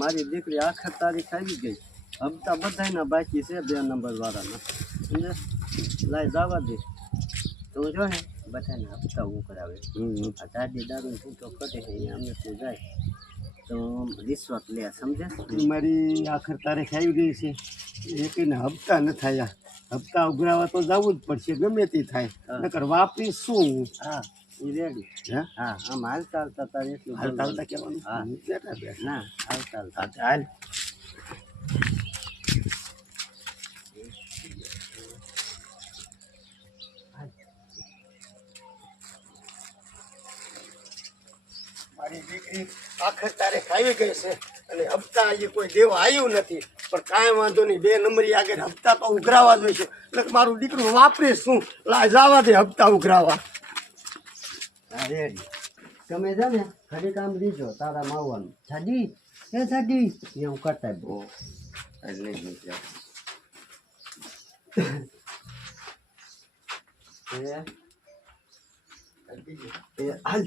મારી દીકરી આખર તારીખ આવી ગઈ. હપ્તા બધાયના બાકી છે 2 નંબર વાળાના. સમજે લાય જવા દે તો જો ને બધાના હપ્તા હું કરાવે. આ દાદી દારૂ તો કરે છે અહીંયા અમે તું જાય તો રિશ્વત લે. સમજે મારી આખર તારીખ આવી ગઈ છે એકને હપ્તા ન થયા. હપ્તા ઉઘરાવા તો જવું જ પડશે ગમે તે થાય નકર વાપરી શું. હા એ રેડી. હા આમ હાલતા હાલતા તારે એટલું હાલતા હાલતા કહેવાનું. હા બેઠા બેઠા ના હાલતા હાલતા હાલ. મારી દીકરી આખર તારીખ આવી ગઈ છે અને હપ્તા હજી કોઈ દેવા આવ્યું નથી. પણ કાંઈ વાંધો નહીં 2 નંબરી આગળ હપ્તા તો ઉઘરાવા જોઈશે. એટલે મારું દીકરું વાપરે શું. લા જવા દે હપ્તા ઉઘરાવા. હા રેડી. તમે છે ને ઘડી કામ દીજો તારા માવવાનું. સાડી એ સાડી એ હું કરતા બહુ હાલ.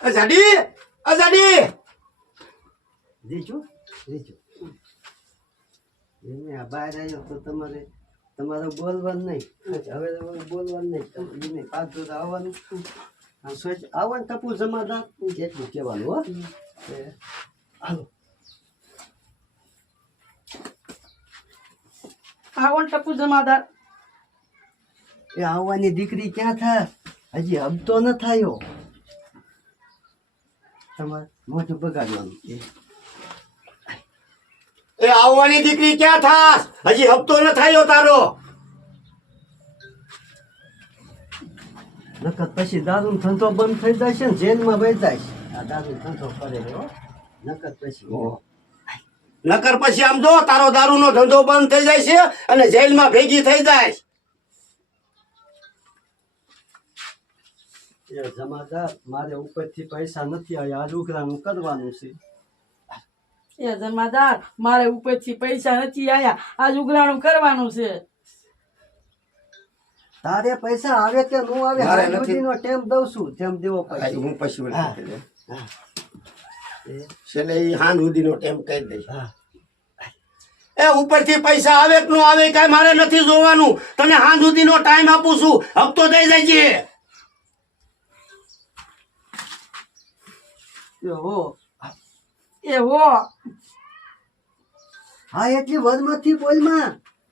અજાડી અજાડી દીજો દીજો એને આ બહાર આવ્યો તો તમારે બોલવાનું નહીં. હવે તમારે બોલવાનું નહીં. એને પાછું તો આવવાનું. આમ સોચ આવવાનું ટપુ જમાદાર જેટલું કહેવાનું. હો હાલો આવન ટપુ જમાદાર. એ આવવાની દીકરી ક્યાં થાય? હજી હબતો ન થયો. તમારે મોઢું બગાડવાનું. એ આવવાની દીકરી ક્યાં થાસ? હજી હપ્તો ન થયો તારો. નકર પછી દારૂ ધંધો બંધ થઈ જાય છે ને જેલમાં વહી જાય છે. આ દારૂ ધંધો કરે હો. નકર પછી નકર પછી આમ જો તારો દારૂનો ધંધો બંધ થઈ જાય છે અને જેલમાં ભેગી થઈ જાય. એ જમાદાર મારે ઉપરથી પૈસા નથી આવ્યા. આ ઉઘરાનું કરવાનું છે. એ જમાદાર મારે ઉપરથી પૈસા નથી આયા. આજ ઉઘરાણું કરવાનું છે. તારે પૈસા આવે કે નો આવે મારે હાલ નથી. સુધીનો ટેમ દઉં છું. તેમ દેવો પૈસા. હું પછી હા. છેલ્લે ઈ હાન સુધીનો ટેમ કહી દઈશ. હા એ ઉપરથી પૈસા આવે કે નો આવે કાંઈ મારે નથી જોવાનું. તને હાન સુધીનો ટાઈમ આપું છું. હપ્તો દઈ જાય. એ હો હા એટલી વધમાંથી બોલમાં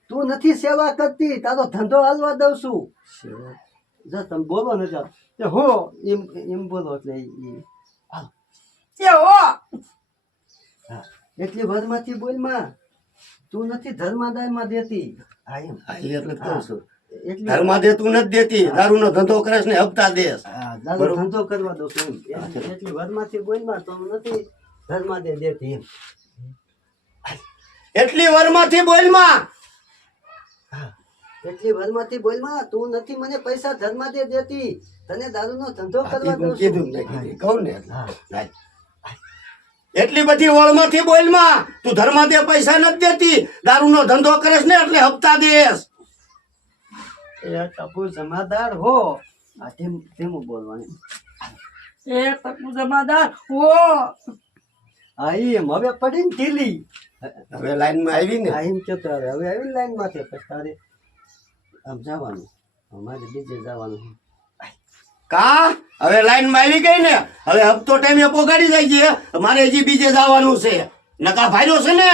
તું નથી સેવા કરતી. તારો ધંધો હાલવા દઉં છું. જા તમે બોલો ને જા એ હો એમ એમ બોલો એટલે એ હો હા એટલી વધમાંથી બોલમાં તું નથી ધર્માદાયમાં દેતી. હા એમ એટલે જ કહું છું. એટલી ઘરમાં દે તું નથી દેતી. દારૂનો ધંધો કરે ને હપ્તા દેશ. હા દારૂ ધંધો કરવા દઉં છું એમ. એટલી વધમાંથી બોલમાં તો નથી ધર્મા દેતી એમ. એટલી વરમાંથી બોલમાં. એટલી વધમાંથી બોલમાં તું નથી મને પૈસા ધર્મા દેતી. તને દારૂનો ધંધો કરવા દઉં છું. કીધું ને કહું ને. હા એટલી બધી વળમાંથી બોલમાં તું ધર્મા દે પૈસા નથી દેતી. દારૂનો ધંધો કરે ને એટલે હપ્તા દેશ. એ ટપુ જમાદાર હો. આ તેમ બોલવાનું. એ ટપુ જમાદાર હો. હા એમ હવે પડી ને ઢીલી. હવે લાઈનમાં આવી ને. હા એમ કેતો હવે આવી લાઈન માંથી પછી તારે આમ જવાનું. અમારે બીજે જવાનું. કા હવે લાઈનમાં આવી ગઈ ને. હવે હપ્તો ટાઈમે પોગાડી જાય છે. મારે હજી બીજે જવાનું છે. નકા ભાઈરો છે ને.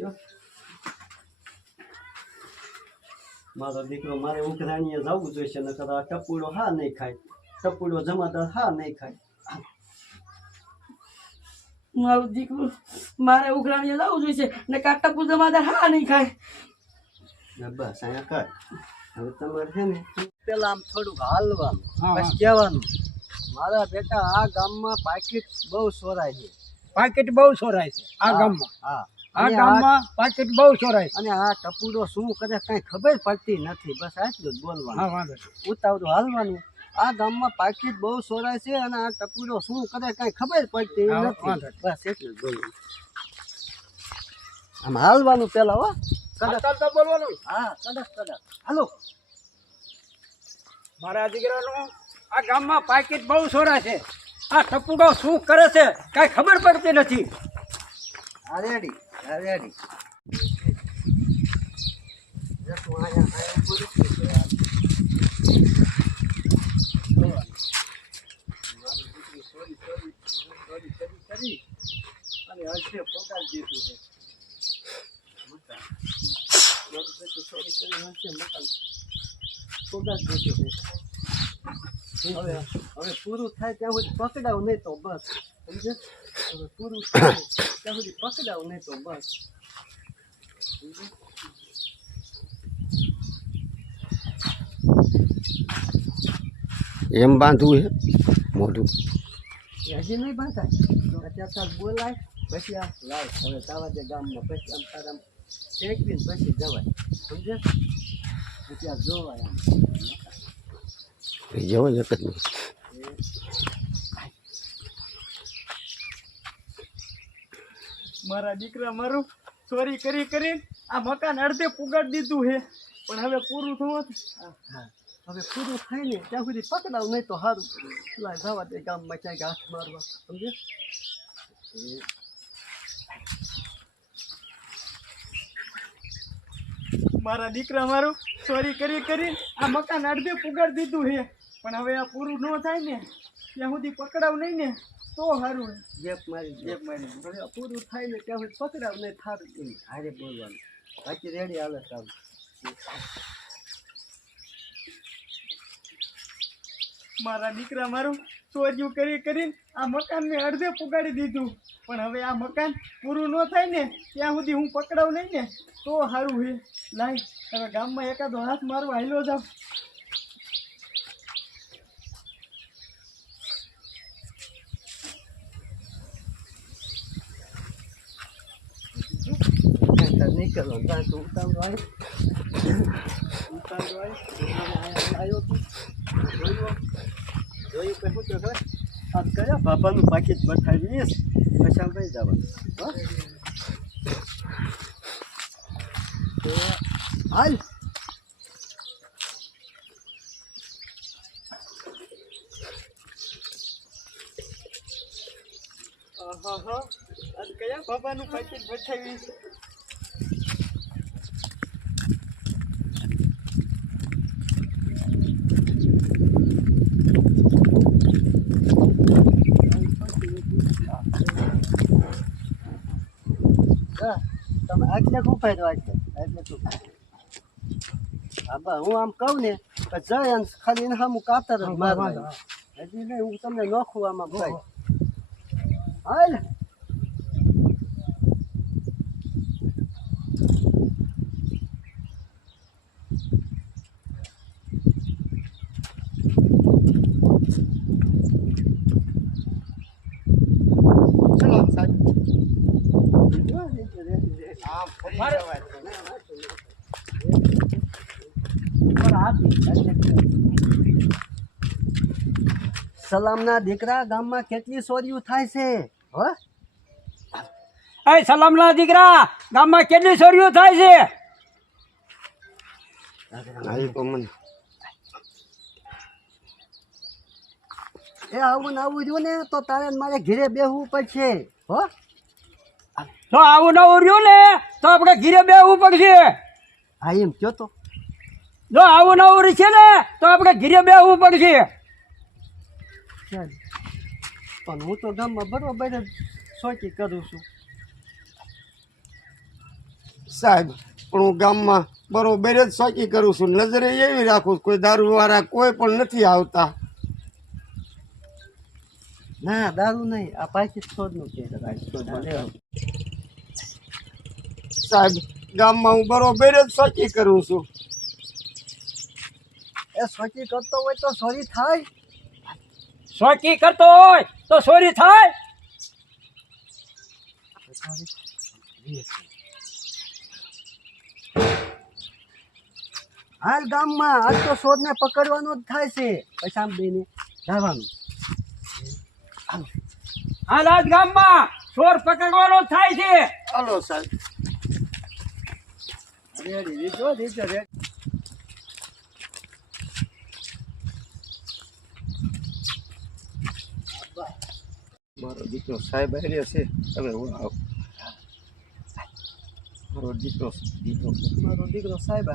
જો મારો દીકરો મારે ઉઘરાણીએ જવું જોઈશે. નકર આ ટપુડો હા નહીં ખાય. ટપુડો જમાદાર હા નહીં ખાય. મારું દીકરું મારે ઉઘરાણીએ જવું જોઈશે ને કા ટપુ જમાદાર હા નહીં ખાય. બસ અહીંયા કર. હવે તમારે છે ને પેલા આમ થોડુંક હાલવાનું પછી કહેવાનું મારા બેટા આ ગામમાં પાકીટ બહુ સોરાય છે. પાકેટ બહુ સોરાય છે આ ગામમાં. હા આ ગામમાં પાકેટ બહુ સોરાય છે. અને આ ટપુડો શું કરે કઈ ખબર પડતી નથી. બસ આટલું જ બોલવાનું. હા વાંધો નહીં. ઉતાવળું હાલવાનું. આ ગામમાં પાકીટ બહુ સોરાય છે અને આ ટપુડો શું કરે કઈ ખબર પડતી હા, નથી. વાંધો નહીં. બસ એટલું જ બોલવાનું. આમ હાલવાનું પેલા હો. કડક ચાલતા બોલવાનું. હા કડક કડક હાલો. મારા દીકરાનું આ ગામમાં પાકીટ બહુ સોરા છે. આ ટપુડો શું કરે છે કાંઈ ખબર પડતી નથી. આ રેડી જો તું આયા ઊભું રહી યાર. મારી દીકરી સોરી કરી અને હશે પગાર દીધું છે. સોરી કરી હશે મકાન પગાર દીધું છે. હવે પૂરું થાય ત્યાં સુધી પકડાવ નહીં તો બસ સમજે. હવે પૂરું થાય ત્યાં સુધી પકડાવ નહીં તો બસ સમજે. એમ બાંધવું છે મોઢું. એ હજી નહીં બાંધાય અત્યારે તાર બોલાય પછી આ લાય હવે તાવા દે ગામમાં પછી આમ તાર આમ ટેકવીને પછી જવાય સમજે. પછી આ જોવાય આમ જવો એક જ મિનિટ. મારા દીકરા મારું ચોરી કરી આ મકાન અડધે પુગાડી દીધું છે પણ હવે પૂરું થવું હા હવે પૂરું થાય ને ત્યાં સુધી પકડાવ નહીં તો સારું લાય જવા દે ગામમાં ક્યાંક હાથ મારવા સમજે. મારા દીકરા મારું ચોરી કરી આ મકાન અડધે પુગાડી દીધું છે પણ હવે આ પૂરું ન થાય ને ત્યાં સુધી પકડાવ નહીં ને તો સારું. જેપ મારી હવે આ પૂરું થાય ને ત્યાં સુધી પકડાવ નહીં થારું હારે બોલવાનું બાકી રેડી હાલે સારું. મારા દીકરા મારું ચોરીઓ કરીને આ મકાનને અડધે પુગાડી દીધું પણ હવે આ મકાન પૂરું ન થાય ને ત્યાં સુધી હું પકડાવ નહીં ને તો સારું છે. લાય હવે ગામમાં એકાદો હાથ મારવા હાલ્યો જાવ. નહીં કરવાનું ત્યાં તો ઉતાવળો આવ્યો જોયું કે શું તો ખબર આ કયા બાપાનું પાકીટ બતાવીશ પછી આમ ભાઈ જવાનું હાલ. આજ કયા બાબાનું પાકીટ બતાવીશ. તમે એટલે શું ફાયદો એટલે શું હા બા હું આમ કહું ને તો જય અને ખાલી એને સામું કાતર જ મારવાનું હજી નહીં હું તમને નોખું આમાં ભાઈ હાલ. ચલો સાહેબ. આમ ફરી મારે- જવાય. સલામના દીકરા ગામમાં કેટલી ચોરીઓ થાય છે હો. એ સલામના દીકરા ગામમાં કેટલી ચોરીઓ થાય છે. આવી તો મને એ આવું ને આવું રહ્યું ને તો તારે ને મારે ઘરે બેહવું પડશે હો. તો આવું નવું રહ્યું ને તો આપણે ઘીરે બેહવું પડશે. હા એમ કયો તો જો આવું નવું રહેશે ને તો આપણે ઘીરે બેહવું પડશે. ચાલ. પણ હું તો ગામમાં બરોબર જ સોચી કરું છું. સાહેબ પણ હું ગામમાં બરોબર જ શોકી કરું છું. નજરે એવી રાખું છું, કોઈ દારૂવાળા કોઈ પણ નથી આવતા. ના દારૂ નહીં આ પાકીટ છોડનું છે સાહેબ ગામમાં હું બરોબર જ શોકી કરું છું. એ સોચી કરતો હોય તો સોરી થાય. શોકી કરતો હોય તો ચોરી થાય. હાલ ગામમાં આજ તો સોરને પકડવાનો જ થાય છે પછી આમ બેને જવાનું. હાલ આજ ગામમાં ચોર પકડવાનો થાય છે. હાલો સાહેબ. રેડી રીજો રીજો રેડી. મારો દીકરો સાહેબ હારે છે તમે હું આવ મારો દીકરો સાહેબ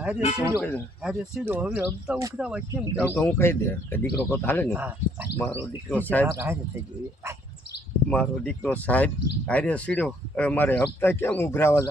હારે સીધો હવે હપ્તા ઉઘરાવા કેમ તો હું કહી દે કે દીકરો કહો તો હાલે ને મારો દીકરો સાહેબ હારે થઈ ગયો મારો દીકરો સાહેબ હારે સીડ્યો હવે મારે હપ્તા કેમ ઉઘરાવા